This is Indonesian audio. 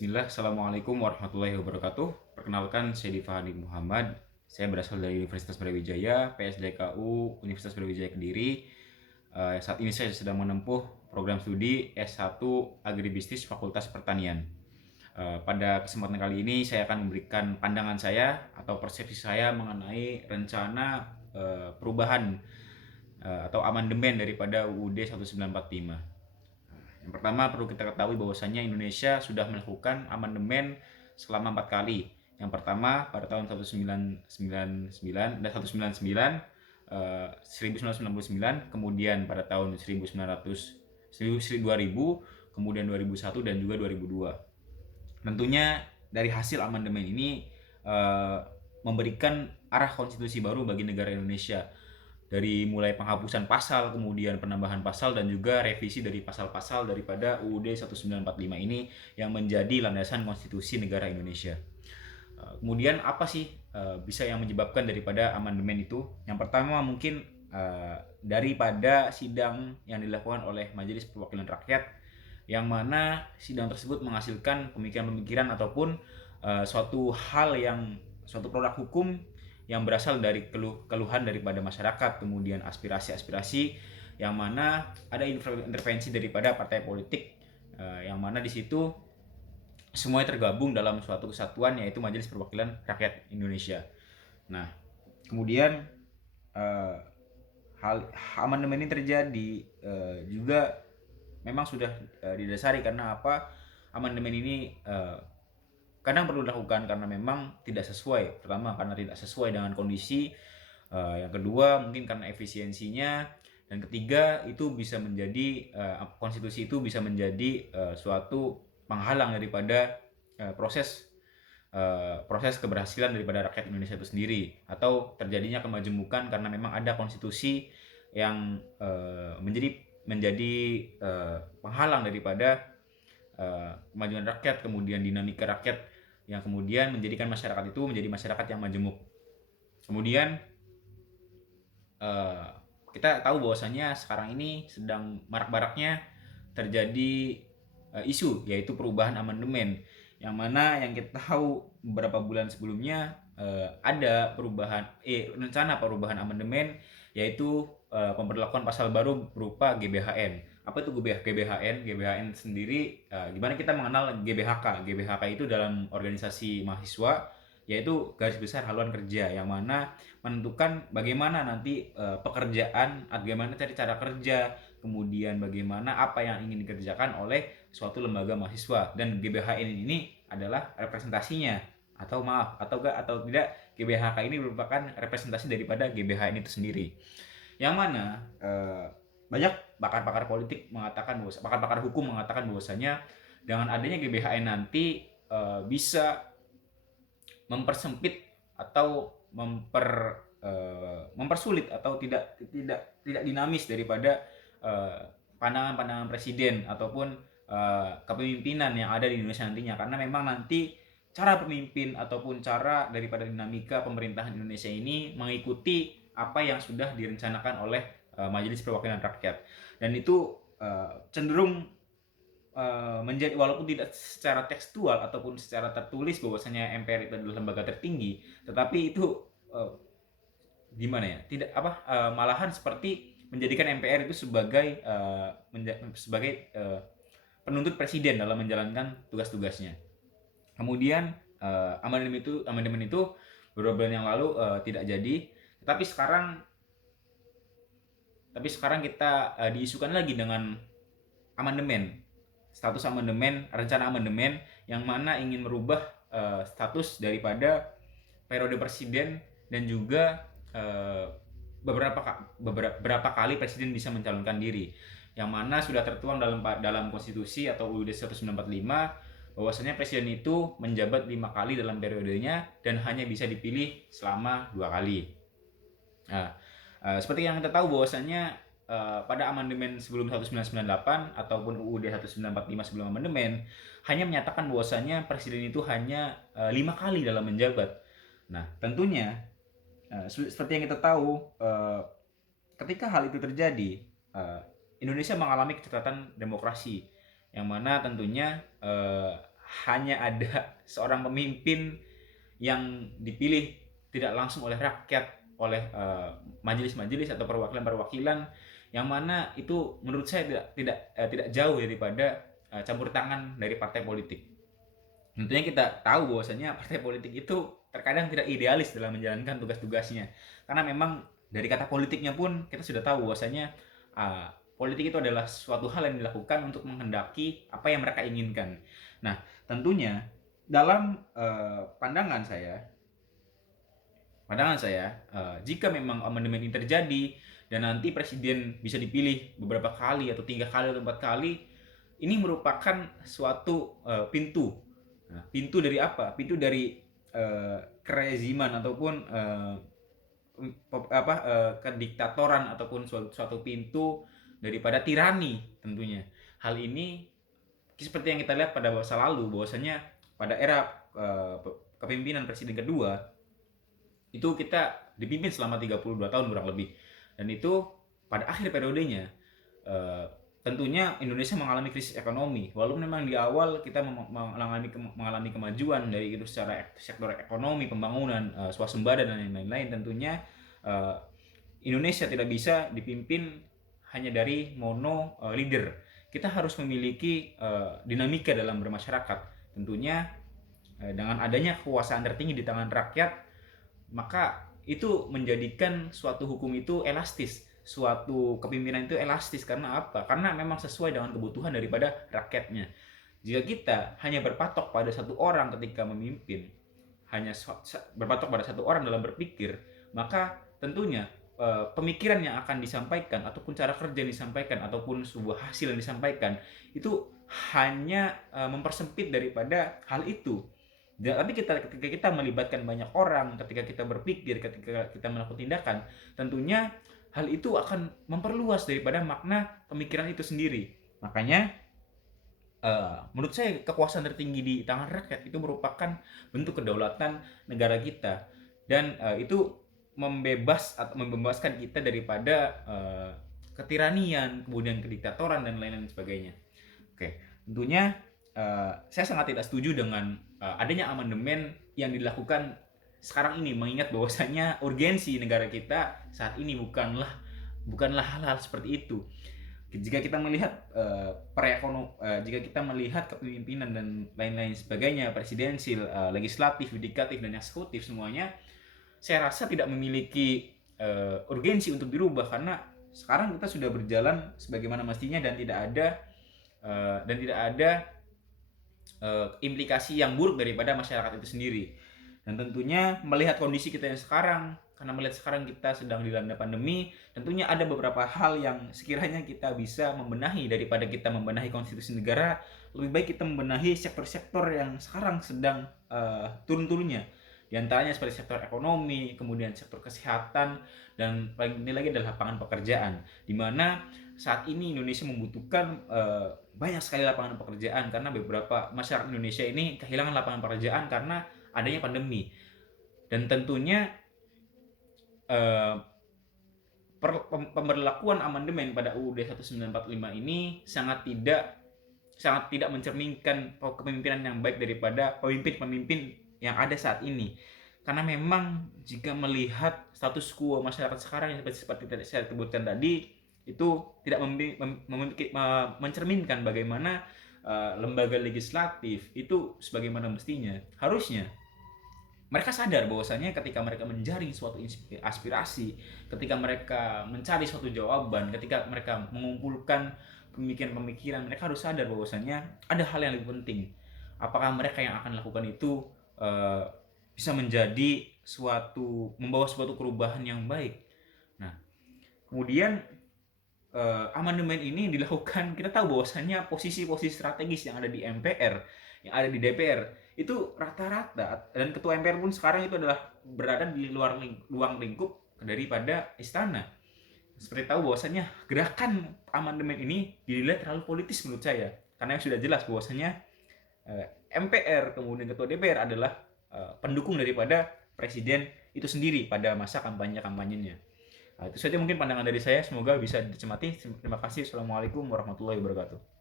Bismillah, Assalamualaikum warahmatullahi wabarakatuh. Perkenalkan, saya Diva Hadi Muhammad. Saya berasal dari Universitas Brawijaya, PSDKU Universitas Brawijaya Kediri. Saat ini saya sedang menempuh program studi S1 Agribisnis Fakultas Pertanian. Pada kesempatan kali ini saya akan memberikan pandangan saya atau persepsi saya mengenai rencana perubahan atau amandemen daripada UUD 1945. Yang pertama perlu kita ketahui bahwasanya Indonesia sudah melakukan amandemen selama 4 kali. Yang pertama pada tahun 1999 dan 1999, kemudian pada tahun 2000, kemudian 2001 dan juga 2002. Tentunya dari hasil amandemen ini memberikan arah konstitusi baru bagi negara Indonesia, dari mulai penghapusan pasal, kemudian penambahan pasal, dan juga revisi dari pasal-pasal daripada UUD 1945 ini yang menjadi landasan konstitusi negara Indonesia. Kemudian apa sih bisa yang menyebabkan daripada amandemen itu? Yang pertama mungkin daripada sidang yang dilakukan oleh Majelis Perwakilan Rakyat, yang mana sidang tersebut menghasilkan pemikiran-pemikiran ataupun suatu produk hukum yang berasal dari keluhan daripada masyarakat, kemudian aspirasi-aspirasi, yang mana ada intervensi daripada partai politik, yang mana di situ semuanya tergabung dalam suatu kesatuan, yaitu Majelis Perwakilan Rakyat Indonesia. Nah, kemudian hal amandemen ini terjadi juga memang sudah didasari karena apa? Amandemen ini kadang perlu dilakukan karena memang tidak sesuai. Pertama karena tidak sesuai dengan kondisi, yang kedua mungkin karena efisiensinya, dan ketiga itu bisa menjadi konstitusi itu bisa menjadi suatu penghalang daripada proses keberhasilan daripada rakyat Indonesia itu sendiri, atau terjadinya kemajemukan karena memang ada konstitusi yang menjadi penghalang daripada kemajuan rakyat, kemudian dinamika rakyat yang kemudian menjadikan masyarakat itu menjadi masyarakat yang majemuk. Kemudian kita tahu bahwasanya sekarang ini sedang marak-maraknya terjadi isu, yaitu perubahan amandemen, yang mana yang kita tahu beberapa bulan sebelumnya ada rencana perubahan amandemen, yaitu pemberlakuan pasal baru berupa GBHN. Apa itu GBHN? GBHN sendiri, gimana kita mengenal GBHK? GBHK itu dalam organisasi mahasiswa, yaitu garis besar haluan kerja, yang mana menentukan bagaimana nanti pekerjaan, bagaimana cara kerja, kemudian bagaimana apa yang ingin dikerjakan oleh suatu lembaga mahasiswa. Dan GBHN ini adalah representasinya, atau tidak, GBHK ini merupakan representasi daripada GBHN itu sendiri, yang mana banyak pakar-pakar hukum mengatakan bahwasanya dengan adanya GBHN nanti bisa mempersempit atau mempersulit atau tidak dinamis daripada pandangan-pandangan presiden ataupun kepemimpinan yang ada di Indonesia nantinya, karena memang nanti cara pemimpin ataupun cara daripada dinamika pemerintahan Indonesia ini mengikuti apa yang sudah direncanakan oleh Majelis Perwakilan Rakyat, dan itu cenderung menjadi, walaupun tidak secara tekstual ataupun secara tertulis bahwasanya MPR itu adalah lembaga tertinggi, tetapi itu gimana ya, tidak malahan seperti menjadikan MPR itu sebagai penuntut presiden dalam menjalankan tugas-tugasnya. Kemudian amandemen itu beberapa bulan yang lalu tidak jadi, tetapi sekarang kita diisukan lagi dengan rencana amandemen yang mana ingin merubah status daripada periode presiden, dan juga beberapa kali presiden bisa mencalonkan diri, yang mana sudah tertuang dalam konstitusi atau UUD 1945 bahwasanya presiden itu menjabat 5 kali dalam periodenya dan hanya bisa dipilih selama 2 kali. Nah, seperti yang kita tahu bahwasanya pada amandemen sebelum 1998 ataupun UUD 1945 sebelum amandemen hanya menyatakan bahwasanya presiden itu hanya 5 kali dalam menjabat. Nah, tentunya seperti yang kita tahu, ketika hal itu terjadi, Indonesia mengalami kecacatan demokrasi, yang mana tentunya hanya ada seorang pemimpin yang dipilih tidak langsung oleh rakyat, oleh majelis-majelis atau perwakilan-perwakilan, yang mana itu menurut saya tidak jauh daripada campur tangan dari partai politik. Tentunya kita tahu bahwasanya partai politik itu terkadang tidak idealis dalam menjalankan tugas-tugasnya, karena memang dari kata politiknya pun kita sudah tahu bahwasanya politik itu adalah suatu hal yang dilakukan untuk menghendaki apa yang mereka inginkan. Nah, tentunya dalam pandangan saya, jika memang amandemen ini terjadi dan nanti presiden bisa dipilih beberapa kali atau 3 kali atau 4 kali, ini merupakan suatu pintu. Nah, pintu dari apa? Pintu dari kereziman ataupun kediktatoran, ataupun suatu pintu daripada tirani tentunya. Hal ini seperti yang kita lihat pada masa lalu, bahwasanya pada era kepemimpinan presiden kedua itu kita dipimpin selama 32 tahun kurang lebih, dan itu pada akhir periodenya tentunya Indonesia mengalami krisis ekonomi. Walaupun memang di awal kita mengalami kemajuan dari itu secara sektor ekonomi, pembangunan, swasembada dan lain-lain, tentunya Indonesia tidak bisa dipimpin hanya dari mono leader. Kita harus memiliki dinamika dalam bermasyarakat. Tentunya dengan adanya kekuasaan tertinggi di tangan rakyat, maka itu menjadikan suatu hukum itu elastis, suatu kepemimpinan itu elastis. Karena apa? Karena memang sesuai dengan kebutuhan daripada rakyatnya. Jika kita hanya berpatok pada satu orang ketika memimpin, hanya berpatok pada satu orang dalam berpikir, maka tentunya pemikiran yang akan disampaikan ataupun cara kerja yang disampaikan ataupun sebuah hasil yang disampaikan itu hanya mempersempit daripada hal itu. Tapi ketika kita melibatkan banyak orang, ketika kita berpikir, ketika kita melakukan tindakan, tentunya hal itu akan memperluas daripada makna pemikiran itu sendiri. Makanya menurut saya kekuasaan tertinggi di tangan rakyat itu merupakan bentuk kedaulatan negara kita, dan itu membebaskan kita daripada ketiranian, kemudian kediktatoran dan lain-lain sebagainya. Oke, tentunya saya sangat tidak setuju dengan adanya amandemen yang dilakukan sekarang ini, mengingat bahwasanya urgensi negara kita saat ini bukanlah hal-hal seperti itu. Jika kita melihat jika kita melihat kepemimpinan dan lain-lain sebagainya, presidensil, legislatif, yudikatif dan eksekutif, semuanya saya rasa tidak memiliki urgensi untuk dirubah, karena sekarang kita sudah berjalan sebagaimana mestinya dan tidak ada implikasi yang buruk daripada masyarakat itu sendiri. Dan tentunya melihat kondisi kita yang sekarang, karena melihat sekarang kita sedang dilanda pandemi, tentunya ada beberapa hal yang sekiranya kita bisa membenahi. Daripada kita membenahi konstitusi negara, lebih baik kita membenahi sektor-sektor yang sekarang sedang turun-turunnya. Di antaranya seperti sektor ekonomi, kemudian sektor kesehatan, dan paling ini lagi adalah lapangan pekerjaan, di mana saat ini Indonesia membutuhkan banyak sekali lapangan pekerjaan, karena beberapa masyarakat Indonesia ini kehilangan lapangan pekerjaan karena adanya pandemi. Dan tentunya pemberlakuan amandemen pada UUD 1945 ini sangat tidak mencerminkan kepemimpinan yang baik daripada pemimpin-pemimpin yang ada saat ini. Karena memang jika melihat status quo masyarakat sekarang yang seperti saya sebutkan tadi, itu tidak mencerminkan bagaimana lembaga legislatif itu sebagaimana mestinya. Harusnya mereka sadar bahwasanya ketika mereka menjaring suatu aspirasi, ketika mereka mencari suatu jawaban, ketika mereka mengumpulkan pemikiran-pemikiran, mereka harus sadar bahwasanya ada hal yang lebih penting. Apakah mereka yang akan lakukan itu bisa menjadi membawa suatu perubahan yang baik. Nah, kemudian amandemen ini dilakukan, kita tahu bahwasanya posisi-posisi strategis yang ada di MPR, yang ada di DPR itu rata-rata, dan ketua MPR pun sekarang itu adalah berada di luar lingkup daripada istana. Seperti tahu bahwasanya gerakan amandemen ini dinilai terlalu politis menurut saya, karena sudah jelas bahwasanya MPR kemudian ketua DPR adalah pendukung daripada presiden itu sendiri pada masa kampanye-kampanyenya. Itu saja mungkin pandangan dari saya, semoga bisa dicermati. Terima kasih. Assalamualaikum warahmatullahi wabarakatuh.